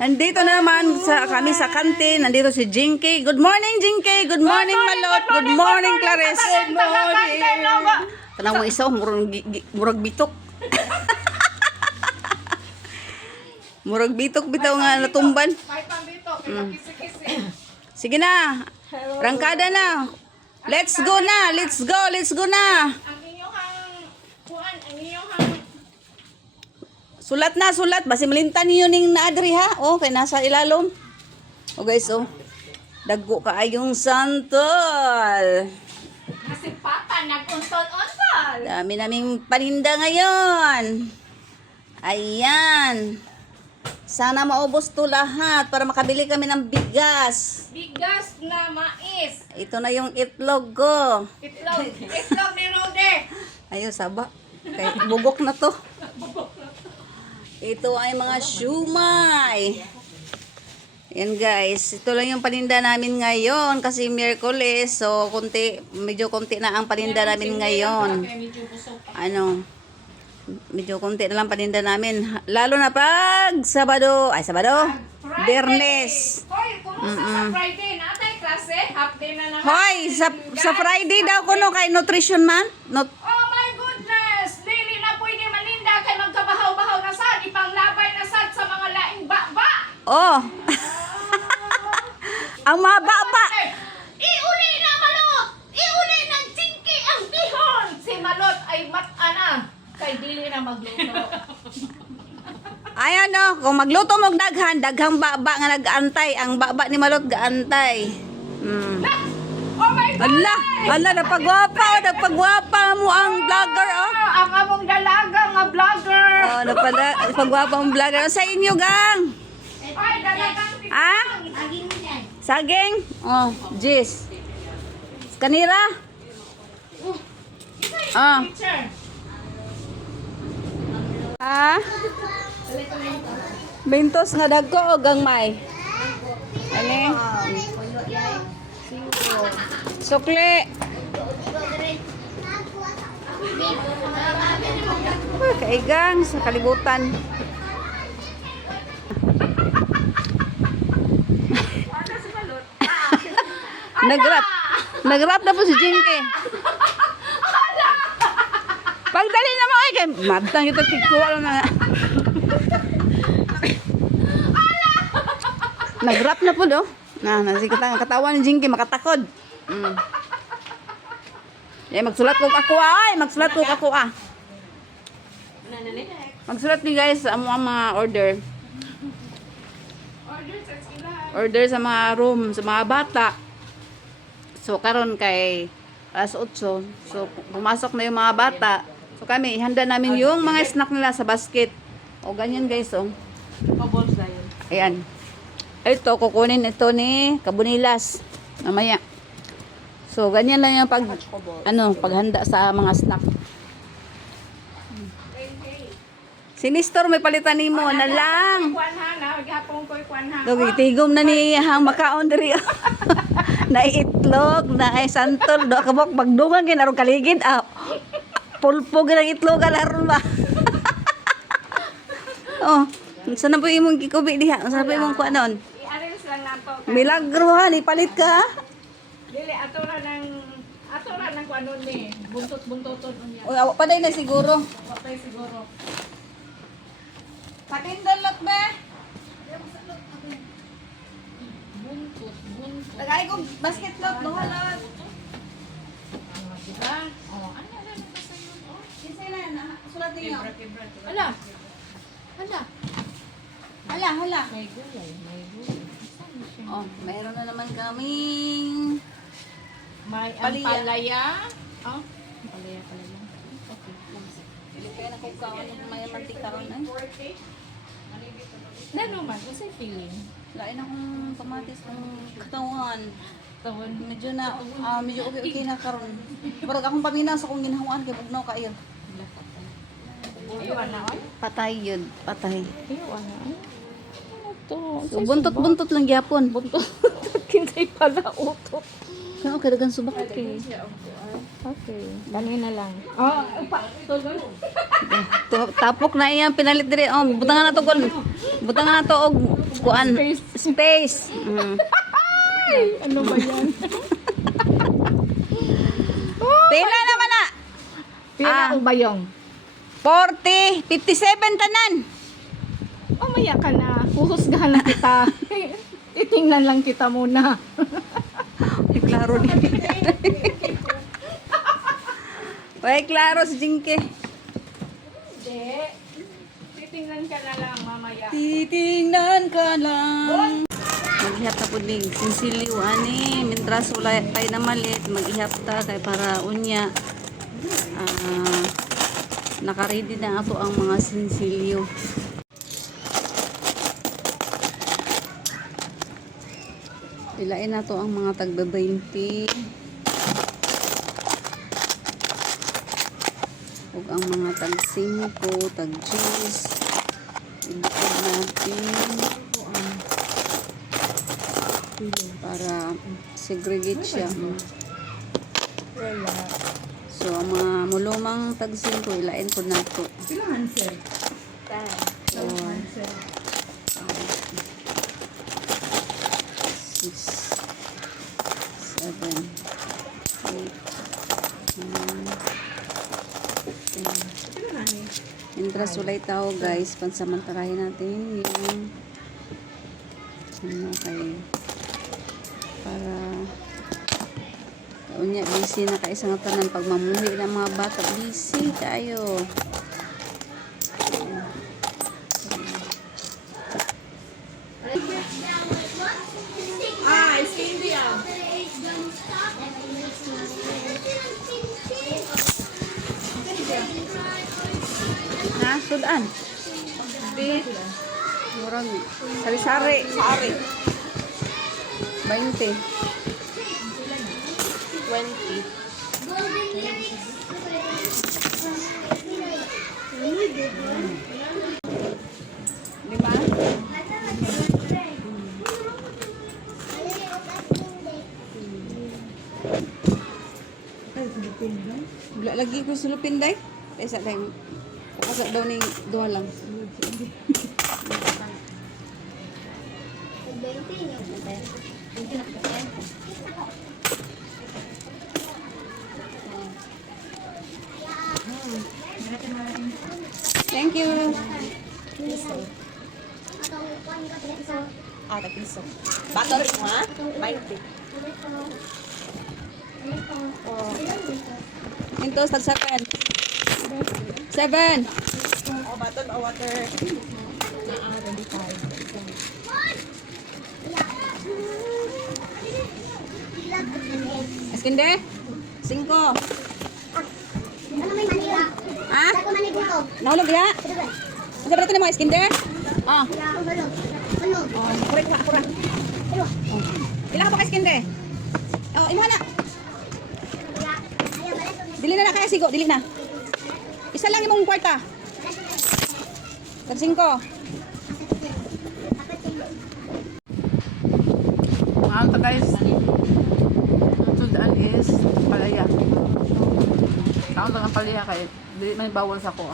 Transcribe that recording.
Nandito na naman kami sa kantin. Nandito si Jinky. Good morning, Jinky. Good morning, Malot. Good morning, Clarice. Good morning. Tanang mo isa, murag bitok. Murag bitok bitaw nga natumban. Sige na. Rangkada na. Let's go na. Let's go. Let's go na. Ang inyong Sulat na, sulat. Basi malintan niyo ning naadri ha. Oh, kay nasa ilalom. Oh guys, oh. Daggo kaayong santol. si Papa nag-untol-untol. Dami naming paninda ngayon. Ayan. Sana maubos to lahat para makabili kami ng bigas. Bigas na mais. Ito na yung itlog ko. Itlog ni Rude. Ayo, saba. Kay bugok na to. Ito ay mga shumay. Yan guys, ito lang yung paninda namin ngayon kasi Miyerkules. So, medyo konti na ang paninda namin ngayon. Medyo konti na lang paninda namin. Lalo na pag Sabado, Biyernes. Hoy, kumusta sa Friday? Natay klase? Half day na naman. Hoy, sa Friday daw kuno kay Nutrition Man. Oh my goodness! Lili na pwede maninda kay magkabahaw-bahaw na sad. Ipanglabay na sad sa mga laing baba. Oh. Ang mababa. Iuli na Malot! Iuli ng Jinky ang bihon! Si Malot ay mat-ana. Kay dili na magluto. Ayan no, kung magluto mong daghang baba nga nag-antay. Ang baba ni Malot gaantay. Oh my God! Ala, napagwapa mo ang vlogger, oh. Ang among dalaga nga vlogger. Oh, napagwapa ang vlogger. Sa inyo, gang. Ay, dalagang Ah? Saging? Oh, Jis. Kanira? Ah. teacher. Ha? Bintos nga dagko o gangmay? Ani? Sukli. Kaigang sa kalibutan. Nagrap na po si Jinky. Pagdali na mo ay kay madtang ito tikuha lang na. Nagrap na po do. Nasikita katawan ni Jinky makatakod. Magsulat ko ako ay, magsulat ko ako ah. Magsulat ni guys sa mga order. Order sa mga room, sa mga bata. So karon kay alas 8. So pumasok na yung mga bata. So kami ihanda namin yung mga snack nila sa basket. O ganyan guys oh. Ayan. Ito kukunin ito ni Kabunilas mamaya. So ganyan lang yung paghanda sa mga snack. Si Nestor may palitan nimo na lang. Tigom na ni hang makaon diri. Na itlog, na ay santol, do kabok magdungan kay naron kaligid. Pulpo gyud itlog alarm ba. Oh, sana po imong gikubi diha. Sana po imong kuanon. I-arrange lang nato. Milagro ha, ipalit ka. Dili ato ra ng kuanon ni. Buntot-buntoton unya. O awa pa day na siguro. Patay siguro. Patindalot ba? Buntot. Tagay ko basket lot duhalot. Diba? Oh, ano na sa yun? Oh, Kinsa na sulat niyo. ala. Hala. May gulay. Saan siya? Oh, mayroon na naman kaming May Palaya. ampalaya. Oh, ampalaya pala lang. Okay. Pili kayo na kung kaon yung may mantika ron ay. Nanuman, kasi feeling. Lain akong kamatis ng katawan. Tawan. Medyo okay na karon. Barag akong paminaw sa kong ginhawan kay bugnaw kayo. Ayun na, oy. Patay yun, patay. Ayun na, oy. Ano to? So buntot lang gyapon. Buntot. Kinsay pala utot. Kaya okay, dagang subak okay. Okay, dali na lang. Oh, Tapok na iyang pinalit dire. Oh, butangan na to kun. Butangan na to og kuan. Space. ano ba yan? Pila naman na. Pila Ah. ang bayong? 40, 57 tanan. Mamaya ka na. Huhusgahan na kita. Titingnan lang kita muna. Ay, klaro ni. Ay, klaro si Jinky. Hindi. Titingnan ka na lang mamaya. Titingnan ka lang. Mag-ihap ta po din. Sinsiliw, ani. Mintras wala tayo na malit. Mag-ihap ta kay para unya. Nakaready na ako ang mga sinsiliw. Ilain na to ang mga tagba 20. Ug ang mga tag 5, tag 10. Ibukod natin para segregate siya. Wala. So ang mga mulumang tag 5 ilain po nato. Ilang answer? 4, 6, 7, 8, 9, 10. Mientras ulay tao guys, pansamantarahin natin yung kay para unya busy na kay isang tanan pag mamuhi ng mga bata, busy kayo. It's India. Ha? Sudan? Murag sari-sari. Sari. 20. 20. Lima? Wala lagi ko sulupin day. Kaysa day. Kapasa daw ning duha lang. Thank you. Piso. Butter mo ha? 20. Mintos tag 7. 7. Butter o water? Eskinde? 5. Ano may Manila? Ha? Ako manigulo. Nahulog ya? Ano ba mo eskinde? Ah. Ano? Oh, kurek na kurang. Ilan ka pa eskinde? Oh, imuha na. Dili na kaya sigo, dili na. Isa lang imong kwarta. Tag 5. Mahal to guys. Sudan is palaya. Kaon lang ang palaya kay dili man bawal sa ko.